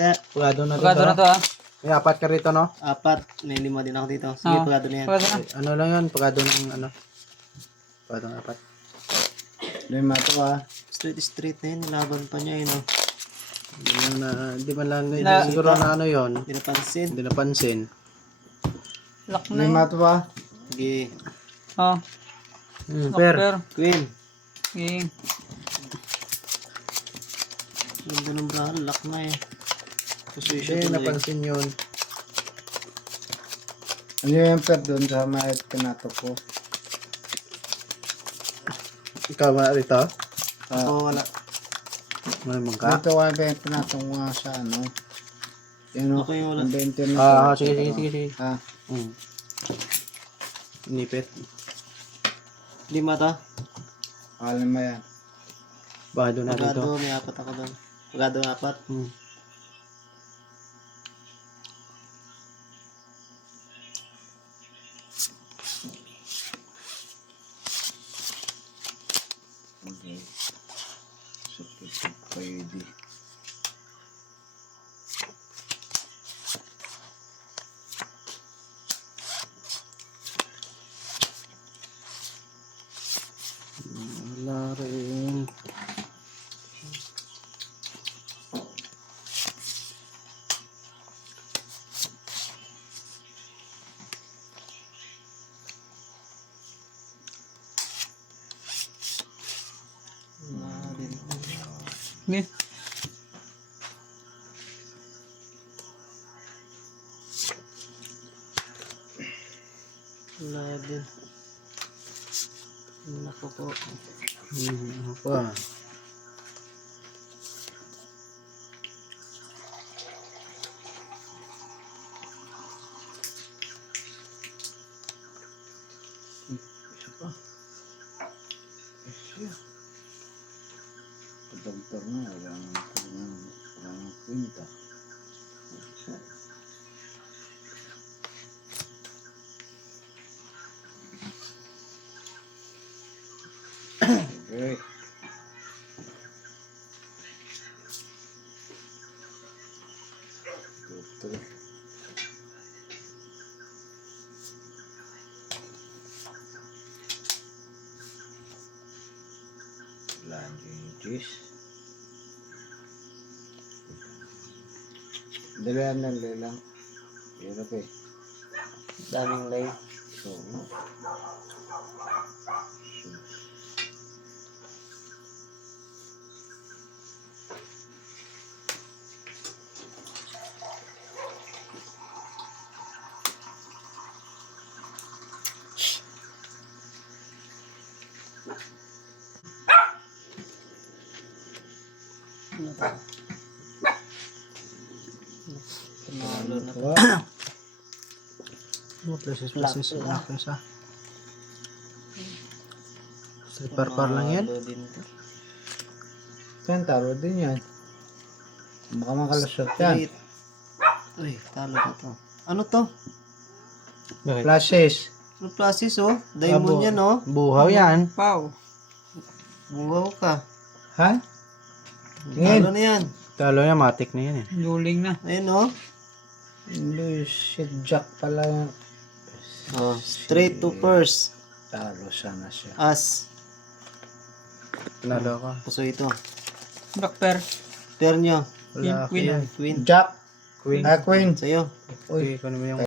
kaya. Pagado na Pagado na dito. to ha. May apat ka rito, no? 4. May 5 din ako dito. Sige, Oo. pagado na yan. Pagado na. Ano lang yan? Pagado ng ano? Pagado ng apat. Lima to Straight na yun. Laban pa niya yun. Hindi man lang Na- siguro na ano yon. Hindi napansin. Hindi napansin. Lock na Lima yun. to Sige. Oh. Per. Per. Queen. King. Ganda ng brahan. Lock na eh. Position Hindi tuloy. napansin yun. Ano yung per doon sa may pinato ko? Ikaw ba rito? Ako wala. Malamang ka? Dito ko yung pinato ko nga sa ano. Yun o. Ako yung wala. Ang 20 na Sige, sige. Ha? Nipit. 5 to. Alam mo yan. Pagado na rito. Pagado. May 4 ako doon. Pagado 4. Okay. Supisip pwede. Wala rin. Wala din. Sige. Wala din. Naku po. Ano pa? Doktor na. Walang kwenta. Okay. Doktor. Languages. Dalayan lang. Hirap eh. Daming live. So, Panalo na to. Places. Black. Blackness ah. Slipper par lang yan. Panalo din to. yan, taro din yan. Baka makalusot yan. Straight. Uy, talo na to. Ano to? Bakit? Flashes. Ano plasis oh? Diamond yan oh. Buhaw yan. Pau. Buwaw ka. Ha? Tingin. Talo na yan. Talo yan, matik na yan eh. Duling na. Ayun oh. Hindi, shit, jack pala yan. Oh, straight to purse. Talo sana siya. As. Tinalo ka. Puso ito. Black per. Pair nyo. Wala Queen. yan. Queen. Jack. Queen. Queen. Sa'yo. Okay, kung ano mo yung